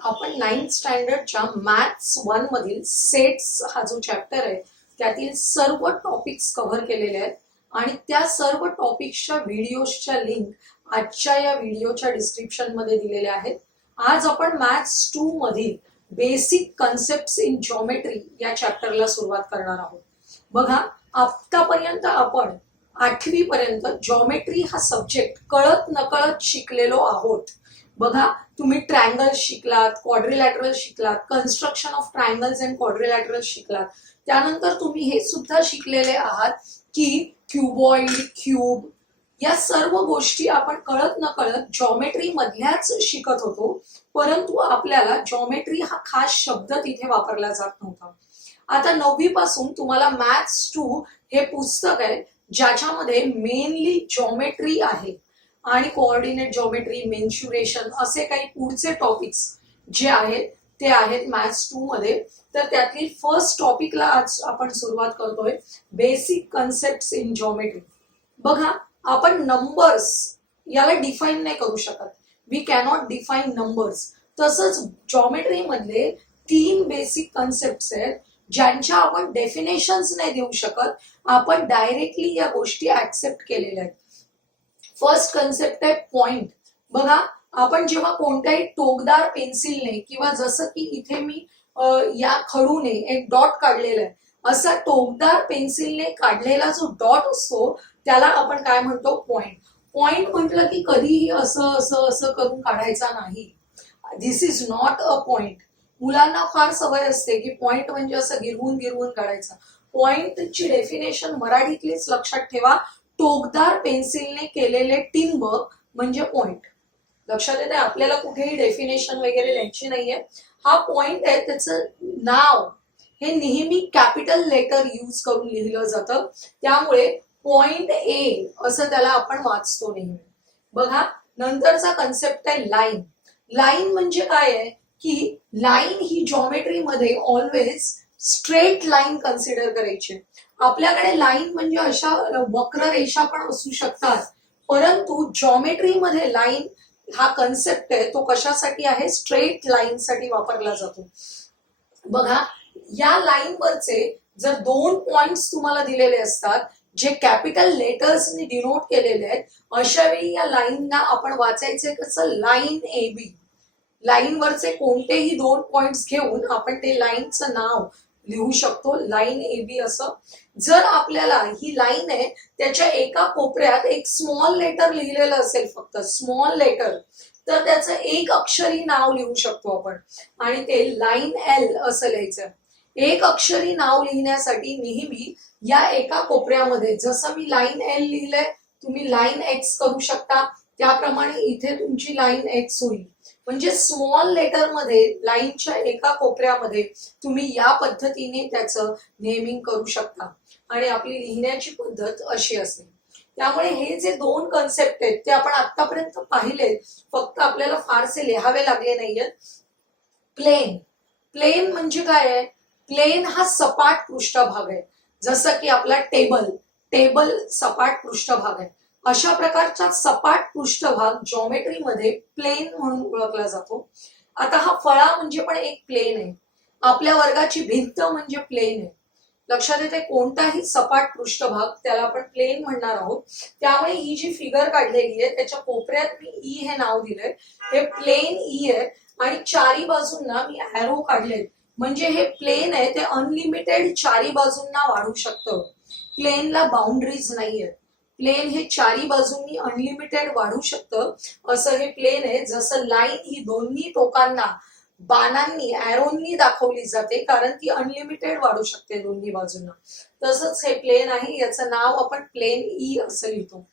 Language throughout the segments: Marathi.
आपण 9th स्टँडर्डच्या मॅथ्स 1 मधील सेट्स हा जो चॅप्टर आहे त्यातील सर्व टॉपिक्स कव्हर केलेले आहेत आणि त्या सर्व टॉपिक्सच्या व्हिडिओच्या लिंक आजच्या या व्हिडिओच्या डिस्क्रिप्शन मध्ये दिलेल्या आहेत. आज आपण मॅथ्स 2 मधील बेसिक कन्सेप्ट्स इन जॉमेट्री या चॅप्टरला सुरुवात करणार आहोत. बघा, आतापर्यंत आपण 8वी पर्यंत जॉमेट्री हा सब्जेक्ट कळत नकळत शिकलेलो आहोत. बघा, तुम्ही ट्रायंगल शिकलात, क्वाड्रिलॅटरल शिकलात, construction of triangles and quadrilateral शिकलात. त्यानंतर तुम्ही हे सुद्धा शिकलेले आहात की क्युबॉइड, क्यूब या सर्व गोष्टी आपण कळत नकळत जॉमेट्री मधल्याच शिकत होतो, परंतु आपल्याला जॉमेट्री हा खास शब्द तिथे वापरला जात नव्हता. आता 9वी पासून तुम्हाला मॅथ्स 2 हे पुस्तक आहे ज्याच्यामध्ये मेनली जॉमेट्री आहे आणि कोऑर्डिनेट जॉमेट्री, मेन्शुरेशन असे काही पुढचे टॉपिक्स जे आहेत ते आहेत मॅथ्स 2 मध्ये. तर त्यातील फर्स्ट टॉपिकला आज आपण सुरुवात करतोय, बेसिक कन्सेप्ट्स इन जॉमेट्री. बघा, आपण नंबर्स याला डिफाईन नाही करू शकत, वी कॅनॉट डिफाईन नंबर्स. तसंच जॉमेट्री मधले 3 बेसिक कन्सेप्ट्स आहेत ज्यांच्या आपण डेफिनेशन्स नाही देऊ शकत, आपण डायरेक्टली या गोष्टी ऍक्सेप्ट केलेल्या आहेत. फर्स्ट कन्सेप्ट आहे पॉइंट. बघा, आपण जेव्हा कोणत्याही टोकदार पेन्सिलने किंवा जसं की इथे मी या खडूने एक डॉट काढलेला आहे, असा टोकदार पेन्सिलने काढलेला जो डॉट असतो त्याला आपण काय म्हणतो, पॉइंट. पॉइंट म्हटलं की कधीही असं असं असं करून काढायचा नाही. दिस इज नॉट अ पॉइंट. मुलांना फार सवय असते की पॉइंट म्हणजे असं गिरवून गिरवून काढायचा. पॉइंटची डेफिनेशन मराठीतलीच लक्षात ठेवा, टोकदार पेन्सिलने केलेले टिंब म्हणजे पॉइंट. लक्षात येते, आपल्याला कुठेही डेफिनेशन वगैरे लिहायची नाहीये. हा पॉइंट आहे, त्याचं नाव हे नेहमी कॅपिटल लेटर यूज करून लिहिलं जातं, त्यामुळे पॉइंट ए असं त्याला आपण वाचतो नेहमी. बघा, नंतरचा कन्सेप्ट आहे लाईन. लाईन म्हणजे काय आहे की लाईन ही जॉमेट्रीमध्ये ऑलवेज स्ट्रेट लाईन कन्सिडर करायची. आपल्याकडे लाईन म्हणजे अशा वक्र रेषा पण असू शकतात, परंतु जॉमेट्रीमध्ये लाईन हा कन्सेप्ट आहे तो कशासाठी आहे, स्ट्रेट लाईन साठी वापरला जातो. बघा, या लाईन वरचे जर 2 पॉइंट्स तुम्हाला दिलेले असतात जे कॅपिटल लेटर्सनी डिनोट केलेले आहेत, अशा वेळी या लाईनना आपण वाचायचे कसं, लाईन ए बी. लाईन वरचे कोणतेही 2 पॉइंट्स घेऊन आपण ते लाईनचं नाव लिहू शकतो, लाईन ए बी असं. जर आपल्याला ही लाईन आहे त्याच्या एका कोपऱ्यात एक स्मॉल लेटर लिहिलेलं असेल, फक्त स्मॉल लेटर, तर त्याचं एक अक्षरी नाव लिहू शकतो आपण आणि ते लाईन एल असं लिहायचं. एक अक्षरी नाव लिहिण्यासाठी नेहमी या एका कोपऱ्यामध्ये, जसं मी लाईन एल लिहिलंय तुम्ही लाईन एक्स करू शकता, त्याप्रमाणे इथे तुमची लाईन एक्स होईल. म्हणजे स्मॉल लेटर मध्ये लाईनच्या एका कोपऱ्यामध्ये तुम्ही या पद्धतीने त्याचं नेमिंग करू शकता आणि आपली लिहिण्याची पद्धत अशी असेल. त्यामुळे हे जे 2 कन्सेप्ट आहेत ते आपण आतापर्यंत पाहिले, फक्त आपल्याला फारसे लिहावे लागले नाहीयेत. प्लेन. प्लेन म्हणजे काय आहे, प्लेन हा सपाट पृष्ठभाग आहे. जसं की आपला टेबल सपाट पृष्ठभाग आहे. अशा प्रकारचा सपाट पृष्ठभाग जॉमेट्रीमध्ये प्लेन म्हणून ओळखला जातो. आता हा फळा म्हणजे पण एक प्लेन आहे. आपल्या वर्गाची भिंत म्हणजे प्लेन आहे. लक्षात येते, कोणताही सपाट पृष्ठभाग त्याला आपण प्लेन म्हणणार आहोत. त्यामुळे ही जी फिगर काढलेली आहे त्याच्या कोपऱ्यात मी ई हे नाव दिलंय, हे प्लेन ई आहे आणि चारी बाजूंना मी ॲरो काढले, म्हणजे हे प्लेन आहे ते अनलिमिटेड चारी बाजूंना वाढू शकतं. प्लेनला बाउंड्रीज नाहीये. प्लेन हे चारी बाजूंनी अनलिमिटेड वाढू शकतं, असं हे प्लेन आहे. जसं लाईन ही दोन्ही टोकांना बाणांनी, ॲरोंनी दाखवली जाते कारण ती अनलिमिटेड वाढू शकते दोन्ही बाजूंना, तसंच हे प्लेन आहे. याचं नाव आपण प्लेन ई असं लिहितो.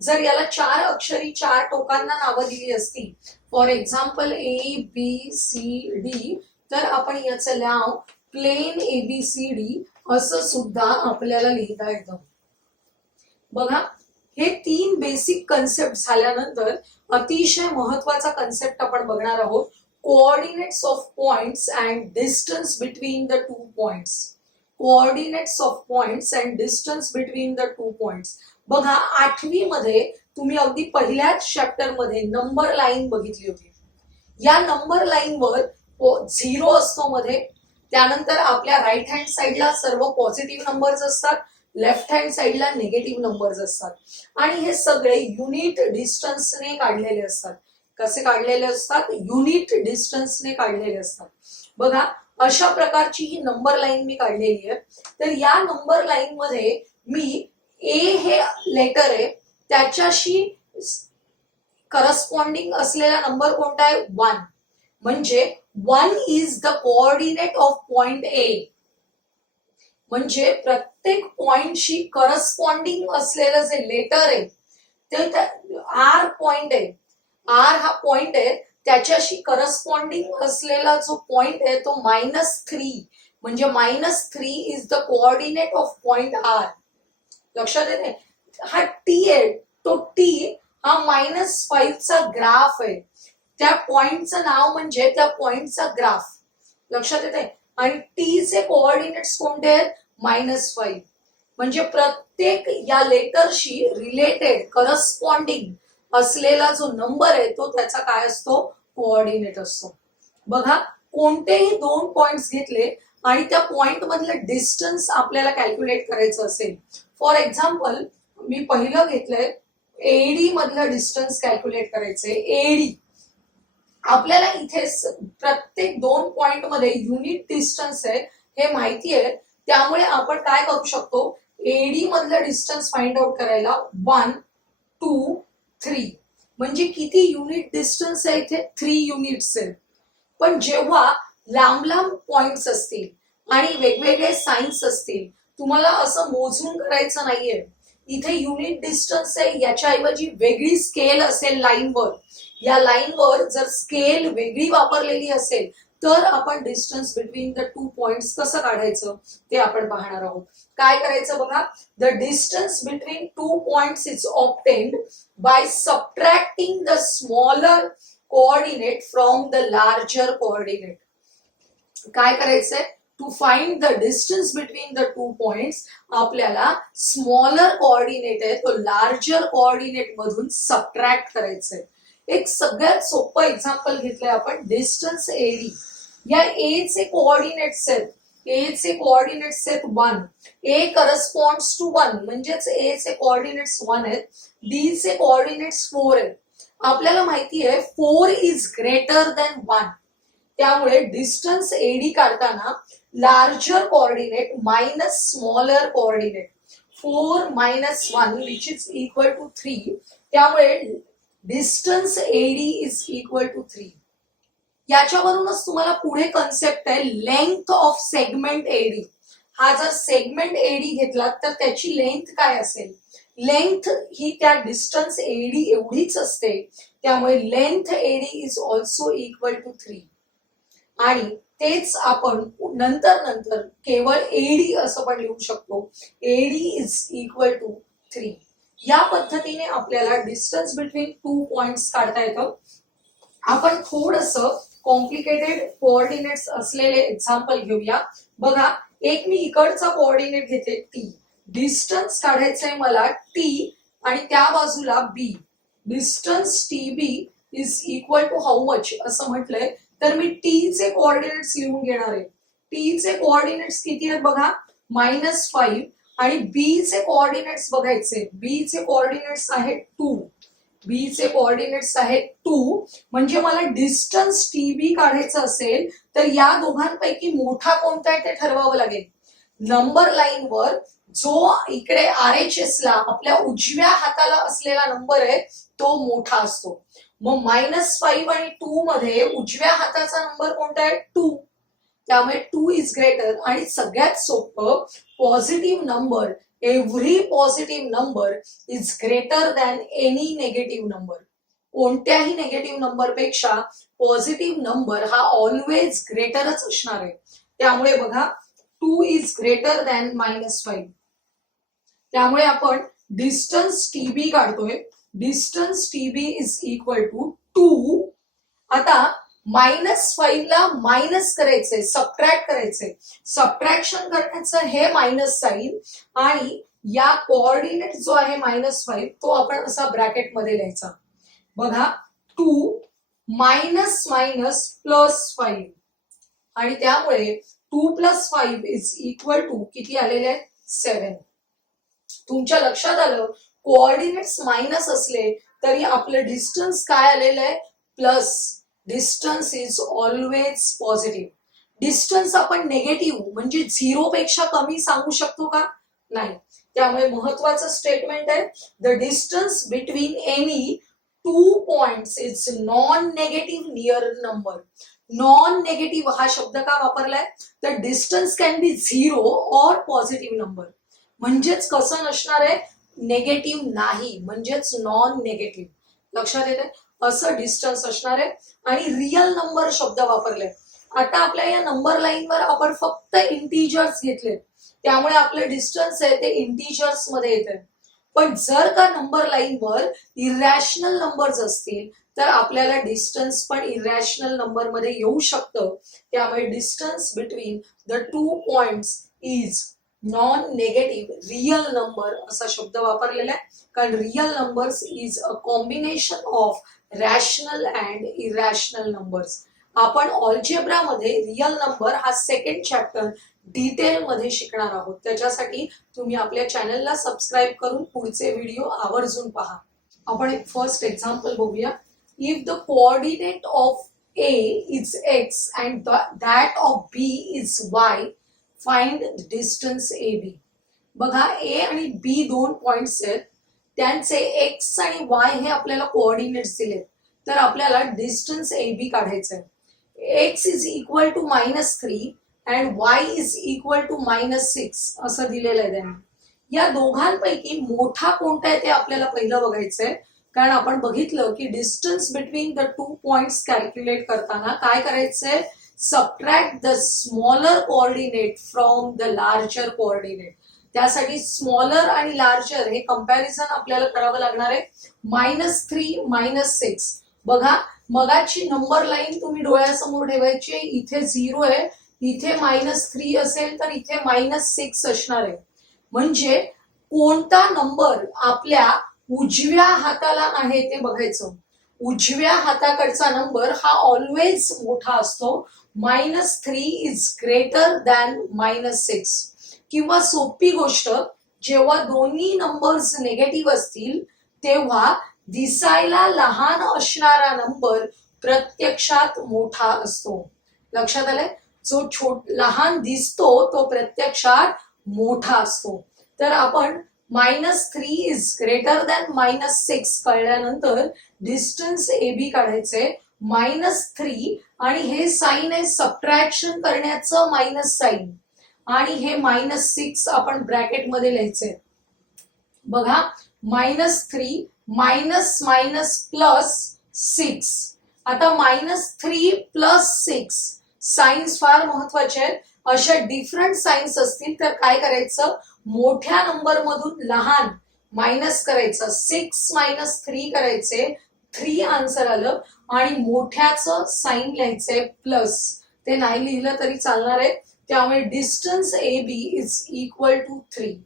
जर याला 4 अक्षरी 4 टोकांना नावं दिली असती, for example A B C D, तर आपण याचं नाव प्लेन ABCD असं सुद्धा आपल्याला लिहिता येतं. बघा, हे 3 बेसिक कन्सेप्ट झाल्यानंतर अतिशय महत्वाचा कन्सेप्ट आपण बघणार आहोत, coordinates of points and distance between the 2 points. Coordinates of points and distance between the 2 points. बघा, 8वी मध्ये तुम्ही अगदी पहिल्याच चॅप्टर मध्ये नंबर लाईन बघितली होती. या नंबर लाईनवर 0 असतो मध्ये, त्यानंतर आपल्या राईट हँड साईडला सर्व पॉझिटिव्ह नंबर्स असतात, लेफ्ट हँड साईडला निगेटिव्ह नंबर्स असतात आणि हे सगळे युनिट डिस्टन्सने काढलेले असतात. कसे काढलेले असतात? युनिट डिस्टन्सने काढलेले असतात. बघा अशा प्रकारची ही नंबर लाईन मी काढलेली आहे. तर या नंबर लाईन मध्ये मी ए हे लेटर आहे त्याच्याशी करस्पॉन्डिंग असलेला नंबर कोणता आहे? 1. म्हणजे 1 is the coordinate of point A. म्हणजे प्रत्येक पॉइंटशी करस्पॉन्डिंग असलेलं जे लेटर आहे ते आर पॉइंट आहे, आर हा पॉइंट आहे, त्याच्याशी करस्पॉन्डिंग असलेला जो पॉइंट आहे तो -3. म्हणजे -3 is the coordinate of point R. लक्षात येते? हा टी आहे, तो टी हा -5 चा ग्राफ आहे. त्या पॉइंटचं नाव म्हणजे त्या पॉइंटचा ग्राफ. लक्षात येते? आणि टी चे कोऑर्डिनेट्स कोणते आहेत? -5. म्हणजे प्रत्येक या लेटरशी रिलेटेड करस्पॉन्डिंग असलेला जो नंबर आहे तो त्याचा काय असतो? कोऑर्डिनेट असतो. बघा कोणतेही 2 पॉइंट्स घेतले आणि त्या पॉइंट मधलं डिस्टन्स आपल्याला कॅल्क्युलेट करायचं असेल. फॉर एक्झाम्पल मी पहिलं घेतलंय एडी मधलं डिस्टन्स कॅल्क्युलेट करायचंय. एडी आपल्याला इथे प्रत्येक 2 पॉइंट मध्ये युनिट डिस्टन्स आहे हे माहिती आहे, त्यामुळे आपण काय करू शकतो? एडी मधलं डिस्टन्स फाइंड आउट करायला 1, 2, 3 म्हणजे किती युनिट डिस्टन्स आहे? इथे 3 युनिट्स आहेत. पण जेव्हा लांब लांब पॉइंट्स असतील आणि वेगवेगळे साइन्स असतील, तुम्हाला असं मोजून करायचं नाहीये. इथे युनिट डिस्टन्स आहे, याच्याऐवजी वेगळी स्केल असेल लाईनवर. या लाईनवर जर स्केल वेगळी वापरलेली असेल तर आपण डिस्टन्स बिटवीन द 2 पॉइंट्स कसं काढायचं ते आपण पाहणार आहोत. काय करायचं बघा? The distance between 2 points is obtained by subtracting the smaller coordinate from the larger coordinate. काय करायचंय? To find the distance between the 2 points आपल्याला स्मॉलर कोऑर्डिनेट आहे तो लार्जर कोऑर्डिनेट मधून सबट्रॅक्ट करायचंय. एक सगळ्यात सोपं एक्झाम्पल घेतलंय आपण, डिस्टन्स एडी. या ए चे कोऑर्डिनेट्स आहेत, ए चे कोऑर्डिनेट्स आहेत 1. ए करस्पॉन्ड्स टू 1 म्हणजेच ए चे कोऑर्डिनेट्स 1 आहेत. डी चे कोऑर्डिनेट्स 4 आहेत. आपल्याला माहिती आहे 4 इज ग्रेटर दॅन 1. त्यामुळे डिस्टन्स एडी काढताना larger coordinate minus smaller coordinate 4 - 1 which is equal to 3. त्यामुळे distance AD is equal to 3. याच्यावरूनच तुम्हाला पुढे कन्सेप्ट आहे लेंथ ऑफ सेगमेंट एडी. हा जर सेगमेंट एडी घेतला तर त्याची लेंथ काय असेल? लेंथ ही त्या डिस्टन्स एडी एवढीच असते. त्यामुळे length AD is also equal to 3. आणि तेच आपण नंतर केवळ एडी असं पण लिहू शकतो. AD is equal to 3. या पद्धतीने आपल्याला डिस्टन्स बिटवीन 2 पॉइंट्स काढता येतं. आपण थोडंसं कॉम्प्लिकेटेड कोऑर्डिनेट्स असलेले एक्झाम्पल घेऊया. बघा एक मी इकडचा कोऑर्डिनेट घेते टी. डिस्टन्स काढायचंय मला टी आणि त्या बाजूला B. Distance T B is equal to how much असं म्हटलंय, तर मी टी चे कोऑर्डिनेट्स लिहून घेणार आहे. टी चे कोऑर्डिनेट्स किती आहेत बघा? -5. आणि बी चे कोऑर्डिनेट्स बघायचे. बी चे कोऑर्डिनेट्स आहेत 2. बी चे कोऑर्डिनेट्स आहेत 2. म्हणजे मला डिस्टन्स टी बी काढायचं असेल तर या दोघांपैकी मोठा कोणता आहे ते ठरवावं लागेल. नंबर लाईनवर जो इकडे RHS ला आपल्या उजव्या हाताला असलेला नंबर आहे तो मोठा असतो. मग -5 आणि 2 मध्ये उजव्या हाताचा नंबर कोणता आहे? 2. त्यामुळे 2 इज ग्रेटर. आणि सगळ्यात सोपं, positive number, every positive number is greater than any negative number. कोणत्याही नेगेटिव्ह नंबर पेक्षा पॉझिटिव्ह नंबर हा ऑलवेज ग्रेटरच असणार आहे. त्यामुळे बघा 2 इज ग्रेटर दॅन -5. त्यामुळे आपण डिस्टन्स टीबी काढतोय. Distance TB is equal to 2. आता -5 ला मायनस करायचंय, सबट्रॅक्ट करायचंय. सबट्रॅक्शन करण्याचं हे मायनस साईन आणि या कोऑर्डिनेट जो आहे -5 तो आपण असा ब्रॅकेट मध्ये लिहायचा. बघा 2 मायनस मायनस प्लस 5 आणि त्यामुळे 2 + 5 इज इक्वल टू किती आलेले आहे 7. तुमच्या लक्षात आलं कोऑर्डिनेट्स मायनस असले तरी आपलं डिस्टन्स काय आलेलं आहे plus. Distance is always positive. Distance आपण नेगेटिव्ह म्हणजे 0 पेक्षा कमी सांगू शकतो का नाही. त्यामुळे महत्वाचं स्टेटमेंट आहे the distance between any 2 points is non negative near number. Non negative हा शब्द का वापरलाय तर डिस्टन्स कॅन बी 0 और पॉझिटिव्ह नंबर. म्हणजेच कसं नसणार आहे नेगेटिव्ह नाही म्हणजेच नॉन नेगेटिव्ह. लक्षात येते असं डिस्टन्स असणार आहे. आणि रिअल नंबर शब्द वापरलाय. आता आपल्या या नंबर लाईनवर आपण फक्त इंटिजर्स घेतले त्यामुळे आपलं डिस्टन्स आहे ते इंटिजर्स मध्ये येते. पण जर का नंबर लाईनवर इरॅशनल नंबर्स असतील तर आपल्याला डिस्टन्स पण इरॅशनल नंबर मध्ये येऊ शकतं. त्यामुळे distance between the 2 points is non negative real number असा शब्द वापरलेला आहे. कारण real numbers is a combination of rational and irrational numbers. आपण ऑल्जेब्रा मध्ये रिअल नंबर हा सेकंड चॅप्टर डिटेल मध्ये शिकणार आहोत. त्याच्यासाठी तुम्ही आपल्या चॅनलला सबस्क्राईब करून पुढचे व्हिडिओ आवर्जून पहा. आपण एक फर्स्ट एक्झाम्पल बघूया. If the coordinate of A is x and that of B is y, find distance AB. बघा A आणि B 2 पॉइंट्स आहेत त्यांचे x आणि y हे आपल्याला कोऑर्डिनेट्स दिलेत तर आपल्याला डिस्टन्स AB काढायचं आहे. x is equal to -3 and y is equal to -6 असं दिलेलं आहे त्यांनी. या दोघांपैकी मोठा कोणता आहे ते आपल्याला पहिलं बघायचंय. कारण आपण बघितलं की distance between the 2 points calculate करताना काय करायचंय subtract the smaller coordinate from the larger coordinate. त्यासाठी स्मॉलर आणि लार्जर हे कंपॅरिझन आपल्याला करावं लागणार आहे. -3 -6 बघा मगाची नंबर लाईन तुम्ही डोळ्यासमोर ठेवायची. इथे 0 आहे इथे -3 असेल तर इथे -6 असणार आहे. म्हणजे कोणता नंबर आपल्या उजव्या हाताला आहे ते बघायचं. उजव्या हाताकडचा नंबर हा ऑलवेज मोठा असतो. -3 इज ग्रेटर दॅन -6. किंवा सोपी गोष्ट जेव्हा दोन्ही नंबर्स नेगेटिव्ह असतील तेव्हा दिसायला लहान असणारा नंबर प्रत्यक्षात मोठा असतो. लक्षात आलंय जो लहान दिसतो तो प्रत्यक्षात मोठा असतो. तर आपण -3 इज ग्रेटर दॅन -6 कळल्यानंतर डिस्टन्स AB काढायचे. -3 आणि हे साइन आहे सबट्रॅक्शन करण्याचं मायनस साइन आणि हे -6 आपण ब्रॅकेट मध्ये लिहायचंय. बघा -3 मायनस मायनस प्लस 6. आता -3 + 6 साइन्स फार महत्वाचे आहेत. अशा डिफरंट साइन्स असतील तर काय करायचं मोठ्या नंबर मधून लहान मायनस करायचं. 6 - 3 करायचे 3 आन्सर आलं आणि मोठ्याचं साइन लिहायचंय प्लस. ते नाही लिहिलं तरी चालणार आहे. त्यामुळे distance AB is equal to 3.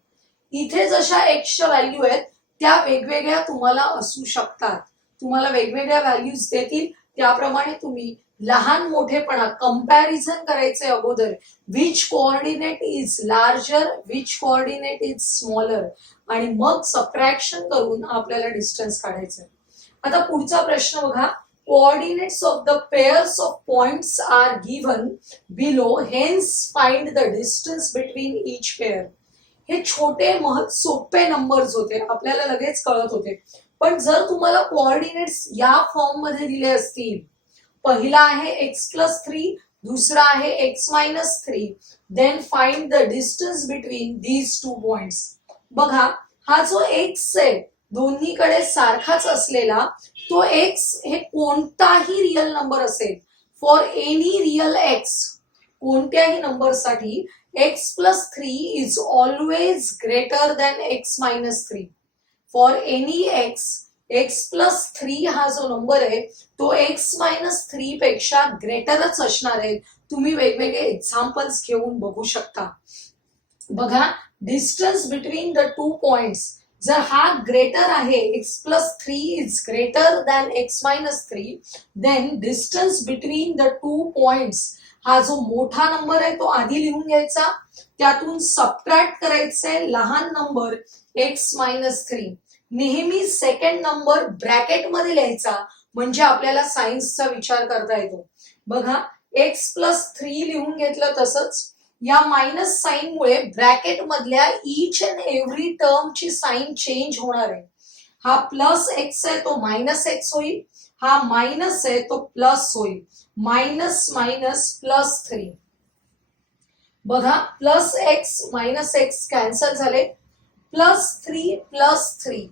इथे जशा एक्सच्या व्हॅल्यू आहेत त्या वेगवेगळ्या तुम्हाला असू शकतात. तुम्हाला वेगवेगळ्या व्हॅल्यूज देतील त्याप्रमाणे तुम्ही लहान मोठेपणा कंपॅरिझन करायचे अगोदर. Which coordinate is larger which coordinate is smaller आणि मग सबट्रॅक्शन करून आपल्याला डिस्टन्स काढायचं. आता पुढचा प्रश्न बघा. Coordinates of the pairs of points are given below hence find the distance between each pair. हे छोटे सोपे नंबर्स होते आपल्याला लगेच कळत होते. पण जर तुम्हाला कोऑर्डिनेट्स या फॉर्म मध्ये दिले असतील पहिला आहे x+3 दूसरा आहे x-3 then find the distance between these 2 points. बघा हा जो x आहे दोन्हीकडे सारखाच असलेला तो x हे कोणताही रिअल नंबर असेल फॉर एनी रिअल x कोणत्याही नंबरसाठी x+3 is always greater than x-3. For any x+3 हा जो नंबर आहे तो x-3 पेक्षा ग्रेटरच असणार आहे. तुम्ही वेगवेगळे एक्झाम्पल्स घेऊन बघू शकता. बघा डिस्टन्स बिटवीन द 2 पॉइंट्स जर हा ग्रेटर आहे, x plus 3 is greater than x minus 3, then distance between the two points, हा जो मोठा नंबर आहे तो आधी लिहून घ्यायचा, त्यातून सबट्रॅक्ट करायचंय लहान नंबर एक्स मायनस 3. नेहमी सेकंड नंबर ब्रॅकेट मध्ये लिहायचा, म्हणजे आपल्याला सायन्सचा विचार करता येतो. बघा, एक्स प्लस 3 लिहून घेतलं, तसंच या मायनस साइन मुळे ब्रॅकेट मधल्या ईच अँड एव्हरी टर्मची साइन चेंज होणार आहे. हा प्लस एक्स आहे तो मायनस एक्स होईल, हा मायनस आहे तो प्लस होईल. Minus minus plus 3. बघा, plus x minus x cancel झाले. प्लस 3 प्लस 3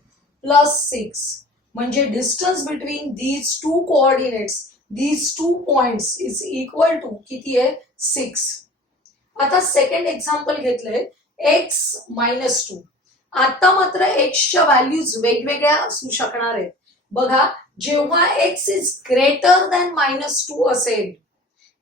प्लस 6, म्हणजे distance between these two coordinates, these two points is equal to किती आहे, 6. आता सेकंड एक्झाम्पल घेतलंय एक्स मायनस 2. आता मात्र एक्सच्या व्हॅल्यूज वेगवेगळ्या असू शकणार आहेत. बघा, जेव्हा x is greater than minus 2 असेल,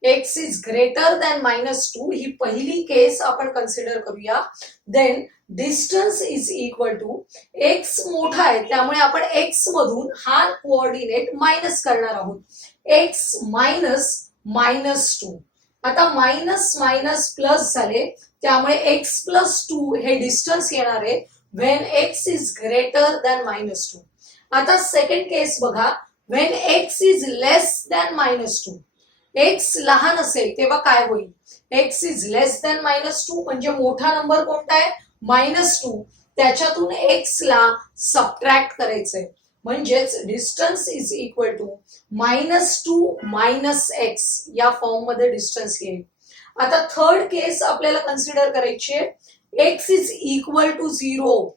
x is greater than minus 2 ही पहिली केस आपण कन्सिडर करूया. Then distance is equal to, x मोठा आहे त्यामुळे आपण एक्स मधून हा कोऑर्डिनेट मायनस करणार आहोत, एक्स मायनस मायनस 2. आता मायनस मायनस प्लस झाले, त्यामुळे एक्स प्लस 2 हे डिस्टन्स येणार आहे when x is greater than minus 2. आता सेकंड केस बघा, when x is less than minus 2. X लहान असेल तेव्हा काय होईल, x is less than minus 2 म्हणजे मोठा नंबर कोणता आहे, मायनस 2, त्याच्यातून एक्स ला सबट्रॅक्ट करायचंय, म्हणजेच distance is equal to -2 minus x या फॉर्म मध्ये डिस्टन्स येईल. आता थर्ड केस आपल्याला कन्सिडर करायची आहे, x is equal to 0.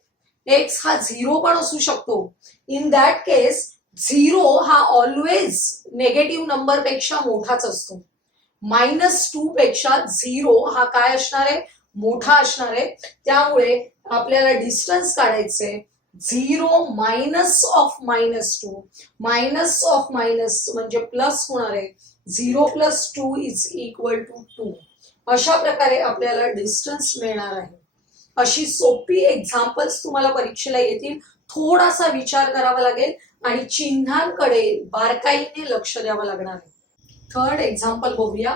X हा 0 पण असू शकतो. इन दॅट केस 0 हा ऑलवेज नेगेटिव्ह नंबर पेक्षा मोठाच असतो. -2 पेक्षा 0 हा काय असणार आहे, मोठा असणार आहे. त्यामुळे आपल्याला डिस्टन्स काढायचे 0 minus of -2, minus of minus म्हणजे प्लस होणार आहे, 0 प्लस 2 इज इक्वल टू 2. अशा प्रकारे आपल्याला डिस्टन्स मिळणार आहे. अशी सोपी एक्झाम्पल्स तुम्हाला परीक्षेला येतील. थोडासा विचार करावा लागेल आणि चिन्हांकडे बारकाईने लक्ष द्यावं लागणार आहे. थर्ड एक्झाम्पल बघूया.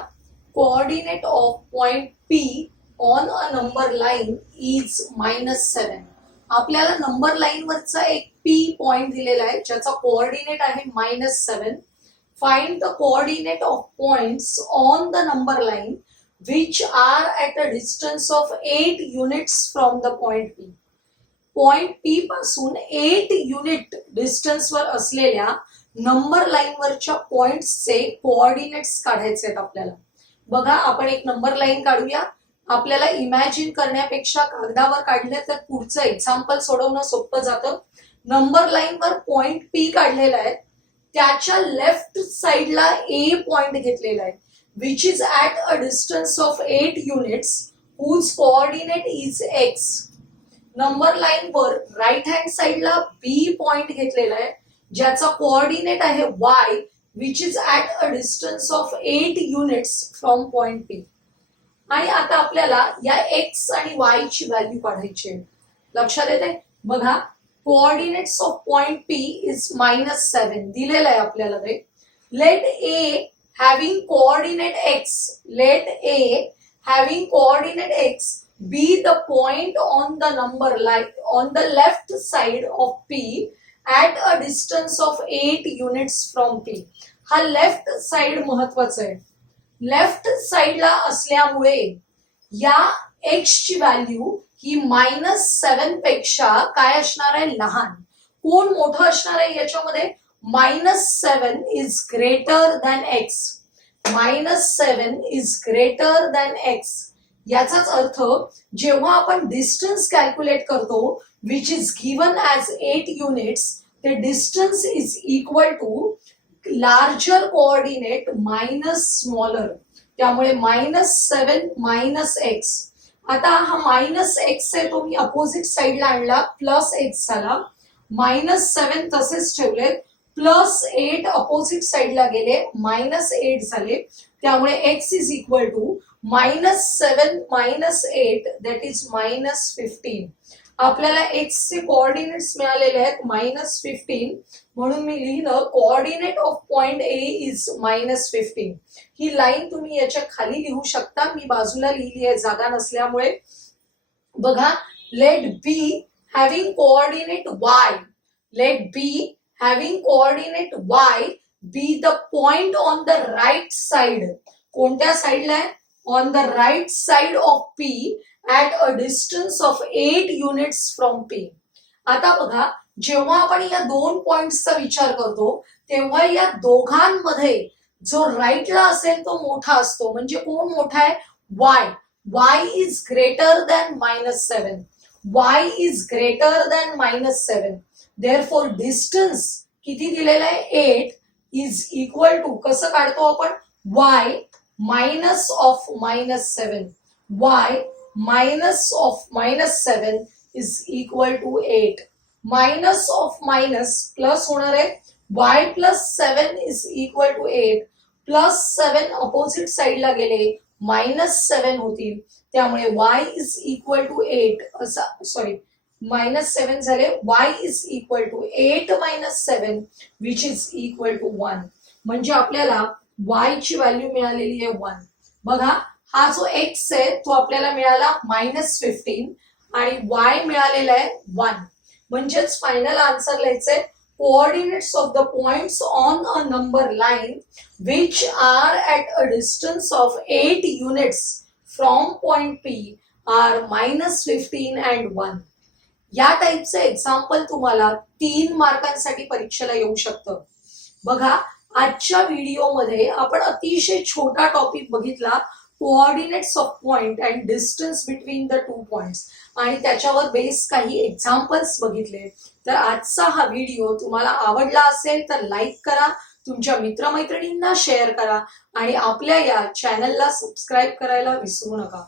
Coordinate of point P on a number line is -7. आपल्याला नंबर लाईन वरचा एक पी पॉइंट दिलेला आहे ज्याचा कोऑर्डिनेट आहे -7. Find the coordinate of points on the number line which are at a distance of 8 units from the point P. Point P पासून 8 युनिट डिस्टन्स वर असलेल्या नंबर लाईन वरच्या पॉइंट्सचे कोऑर्डिनेट्स काढायचे आहेत आपल्याला. बघा, आपण एक नंबर लाईन काढूया. आपल्याला इमॅजिन करण्यापेक्षा कागदावर काढले तर पुढचं एक्झाम्पल सोडवणं सोपं जातं. नंबर लाईन वर पॉइंट P काढलेला आहे, त्याच्या लेफ्ट साइडला A पॉइंट घेतलेला आहे which is at a distance of 8 units whose coordinate is x. Number line वर राईट हँड साइडला B पॉइंट घेतलेला आहे ज्याचा कोऑर्डिनेट आहे y which is at a distance of 8 units from point P. आणि आता आपल्याला या x आणि y ची व्हॅल्यू काढायची आहे. लक्षात येते? बघा, coordinates of point P is -7 दिलेलं आहे आपल्याला ते. Let A having coordinate x, let A having coordinate x be the point on the number line on the left side of P at a distance of 8 units from P. हा लेफ्ट साइड महत्वाचा आहे. लेफ्ट साइडला असल्यामुळे या x ची व्हॅल्यू ही -7 पेक्षा काय असणार आहे, लहान. कोण मोठं असणार आहे याच्यामध्ये, -7 is greater than x. -7 is greater than x. याचाच अर्थ जेव्हा आपण डिस्टन्स कॅल्क्युलेट करतो which is given as 8 units, ते distance is equal to larger coordinate minus smaller. त्यामुळे -7 मायनस एक्स. आता हा -x आहे तो मी अपोजिट साइडला आणला, +x झाला. -7 तसेच ठेवले, +8 अपोजिट साइडला गेले, -8 झाले. त्यामुळे x is equal to -7 - 8 that is -15. आपल्याला एक्स चे कोऑर्डिनेट्स मिळालेले आहेत -15, म्हणून मी लिहिलं coordinate of point A is -15. He line तुम्ही याच्या खाली लिहू शकता, मी बाजूला लिहिली आहे जागा नसल्यामुळे. बघा, let B having coordinate y, let B having coordinate y B the point on the right side. कोणत्या साइडला आहे? On the right side of P at a distance of 8 units from P. आता बघा, जेव्हा आपण या दोन पॉइंट्सचा विचार करतो तेव्हा या दोघांमध्ये जो राईटला असेल तो मोठा असतो. म्हणजे कोण मोठा आहे? y. y is greater than -7. y is greater than -7. Therefore distance किती दिलेला आहे? 8 इज इक्वल टू, कसं काढतो आपण? y minus of -7. y minus of -7 is equal to 8. Minus of minus plus होणार आहे. y plus 7 is equal to 8. Plus 7 opposite side ला गेले -7 होतील, त्यामुळे y is equal to 8 असा, सॉरी -7 झाले. y is equal to 8 minus 7 which is equal to 1. म्हणजे आपल्याला y ची व्हॅल्यू मिळालेली आहे 1. बघा, हा जो x आहे तो आपल्याला मिळाला -15 आणि y मिळालेला आहे 1. म्हणजेच फायनल आन्सर लिहायचंय coordinates of the points on a number line which are at a distance of 8 units from point P are -15 and 1. या टाईपचं एक्झाम्पल तुम्हाला 3 मार्कांसाठी परीक्षेला येऊ शकतं. बघा, आजच्या व्हिडिओमध्ये आपण अतिशय छोटा टॉपिक बघितला, coordinates of point and distance between the 2 points, आणि त्याच्यावर बेस काही एक्झाम्पल्स बघितले. तर आजचा हा व्हिडिओ तुम्हाला आवडला असेल तर लाईक करा, तुमच्या मित्रमैत्रिणींना शेअर करा आणि आपल्या या चॅनलला सबस्क्राईब करायला विसरू नका.